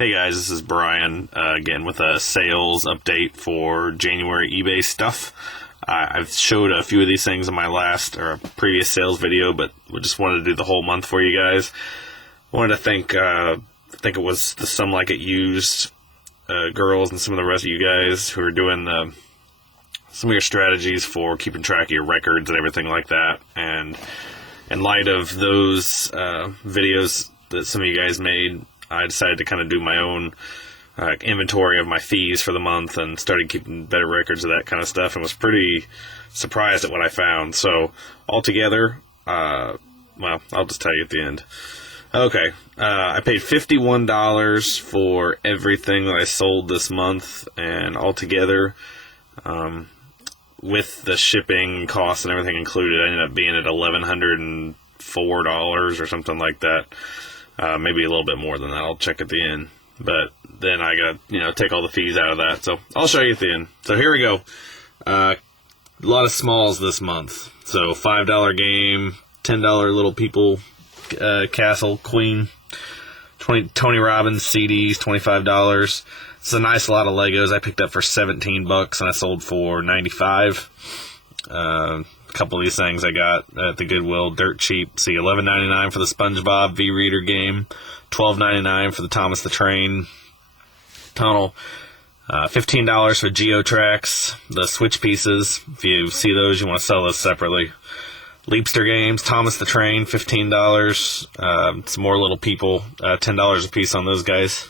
Hey guys, this is Brian again with a sales update for January eBay stuff. I've showed a few of these things in my last or previous sales video, but we just wanted to do the whole month for you guys. I wanted to thank, I think it was the Somelikeitused girls and some of the rest of you guys who are doing some of your strategies for keeping track of your records and everything like that. And in light of those videos that some of you guys made, I decided to kind of do my own inventory of my fees for the month and started keeping better records of that kind of stuff, and was pretty surprised at what I found. So altogether, well, I'll just tell you at the end. Okay, I paid $51 for everything that I sold this month, and altogether, with the shipping costs and everything included, I ended up being at $1,104 or something like that. Maybe a little bit more than that. I'll check at the end. But then I got to, take all the fees out of that. So I'll show you at the end. So here we go. A lot of smalls this month. So $5 game, $10 Little People Castle Queen, Tony Robbins CDs, $25. It's a nice lot of Legos I picked up for $17 and I sold for $95. A couple of these things I got at the Goodwill dirt cheap. See, $11.99 for the SpongeBob V-Reader game, $12.99 for the Thomas the Train tunnel, $15 for GeoTracks, the Switch pieces. If you see those, you want to sell those separately. Leapster games, Thomas the Train, $15. Some more Little People, $10 a piece on those guys.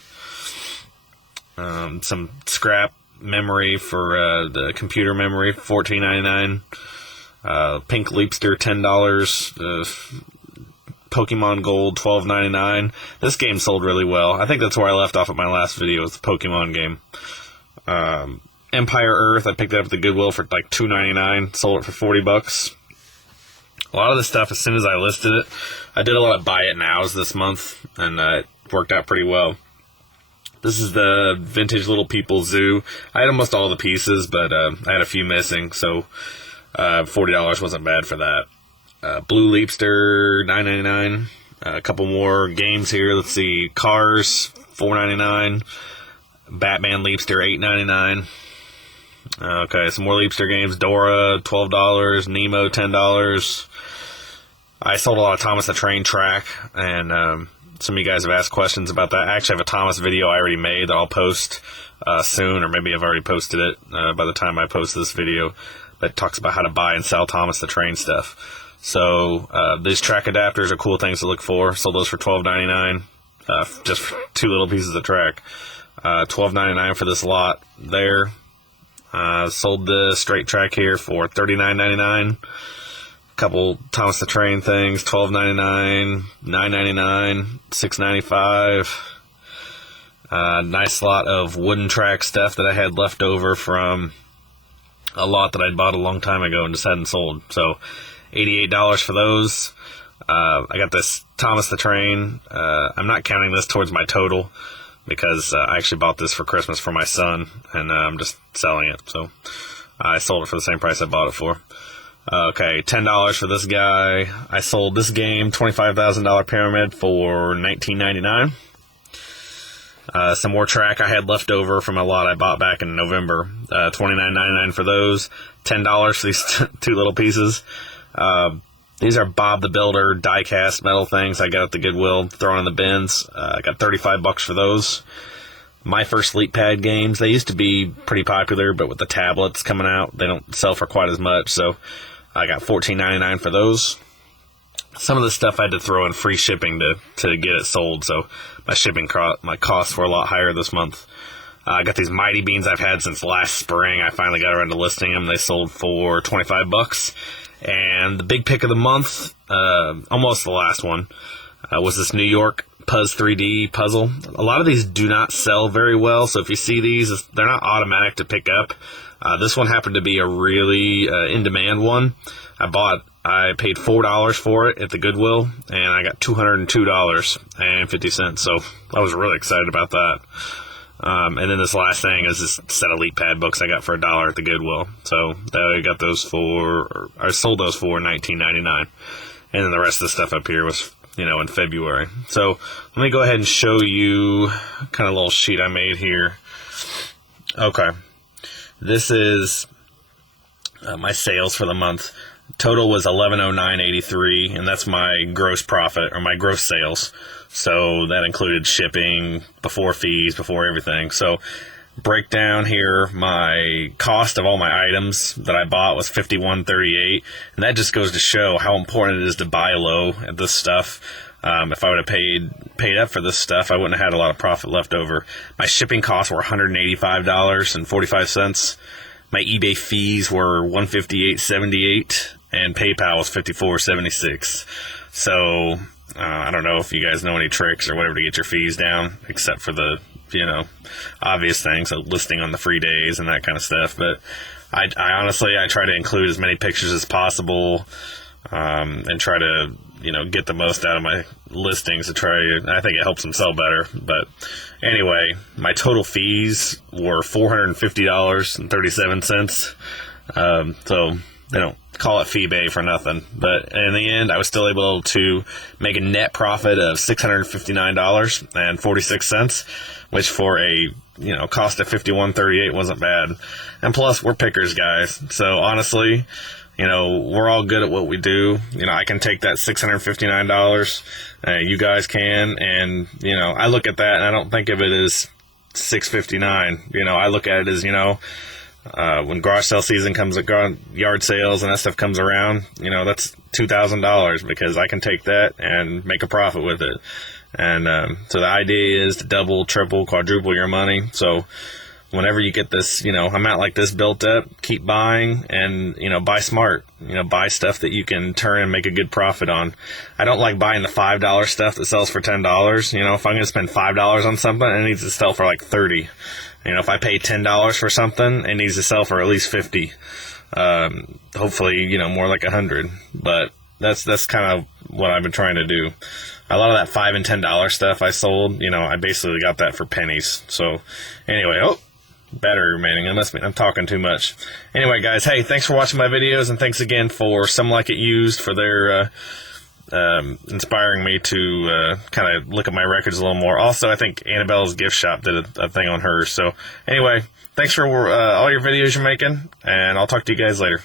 Some scrap memory for the computer memory, $14.99. Pink Leapster, $10. Pokemon Gold, $12.99. This game sold really well. I think that's where I left off at my last video, was the Pokemon game. Empire Earth, I picked it up at the Goodwill for like $2.99. Sold it for $40. A lot of this stuff, as soon as I listed it, I did a lot of buy it nows this month, and it worked out pretty well. This is the vintage Little People Zoo. I had almost all the pieces, but I had a few missing, so $40 wasn't bad for that. Blue Leapster, $9.99. A couple more games here. Let's see. Cars, $4.99. Batman Leapster, $8.99. Okay, some more Leapster games. Dora, $12. Nemo, $10. I sold a lot of Thomas the Train track, and some of you guys have asked questions about that. I actually have a Thomas video I already made that I'll post soon, or maybe I've already posted it by the time I post this video, that talks about how to buy and sell Thomas the Train stuff. So these track adapters are cool things to look for. Sold those for $12.99, just for 2 little pieces of track. $12.99 for this lot there. Sold the straight track here for $39.99. Couple Thomas the Train things, $12.99, $9.99, $6.95. Nice lot of wooden track stuff that I had left over from a lot that I'd bought a long time ago and just hadn't sold. So $88 for those. I got this Thomas the Train. I'm not counting this towards my total because I actually bought this for Christmas for my son, and I'm just selling it. So I sold it for the same price I bought it for. Okay, $10 for this guy. I sold this game, $25,000 Pyramid, for $19.99. Some more track I had left over from a lot I bought back in November. $29.99 for those. $10 for these 2 little pieces. These are Bob the Builder die-cast metal things I got at the Goodwill, thrown in the bins. I got $35 for those. My First Leap Pad games, they used to be pretty popular, but with the tablets coming out, they don't sell for quite as much, so I got $14.99 for those. Some of the stuff I had to throw in free shipping to get it sold, so my costs were a lot higher this month. I got these Mighty Beans I've had since last spring. I finally got around to listing them. They sold for $25. And the big pick of the month, almost the last one, was this New York Puzz 3D puzzle. A lot of these do not sell very well, so if you see these, they're not automatic to pick up. This one happened to be a really in-demand one. I paid $4 for it at the Goodwill, and I got $202.50, so I was really excited about that. And then this last thing is this set of Leap Pad books I got for $1 at the Goodwill. So I got those I sold those for $19.99. And then the rest of the stuff up here was in February. So let me go ahead and show you kind of a little sheet I made here. Okay. This is my sales for the month. Total was $1109.83, and that's my gross profit, or my gross sales. So that included shipping, before fees, before everything. So break down here, my cost of all my items that I bought was $51.38, and that just goes to show how important it is to buy low at this stuff. If I would have paid up for this stuff, I wouldn't have had a lot of profit left over. My shipping costs were $185.45. My eBay fees were $158.78, and PayPal was $54.76. So I don't know if you guys know any tricks or whatever to get your fees down, except for the obvious things, like listing on the free days and that kind of stuff. But I honestly try to include as many pictures as possible, and try to get the most out of my listings to I think it helps them sell better. But anyway, my total fees were $450.37. So they don't call it FeeBay for nothing. But in the end, I was still able to make a net profit of $659.46, which for a cost of $51.38 wasn't bad. And plus, we're pickers, guys. So honestly, we're all good at what we do. I can take that $659, you guys can, and I look at that and I don't think of it as $659. I look at it as when garage sale season comes, yard sales and that stuff comes around, that's $2,000, because I can take that and make a profit with it. And so the idea is to double, triple, quadruple your money. So whenever you get this, amount like this built up, keep buying, and, buy smart. Buy stuff that you can turn and make a good profit on. I don't like buying the $5 stuff that sells for $10. If I'm going to spend $5 on something, it needs to sell for like $30. If I pay $10 for something, it needs to sell for at least $50. Hopefully, more like $100. But that's kind of what I've been trying to do. A lot of that $5 and $10 stuff I sold, I basically got that for pennies. So anyway, battery remaining. I'm talking too much. Anyway, guys, hey, thanks for watching my videos, and thanks again for Somelikeitused for their inspiring me to kind of look at my records a little more. Also, I think Annabelle's Gift Shop did a thing on hers. So anyway, thanks for all your videos you're making, and I'll talk to you guys later.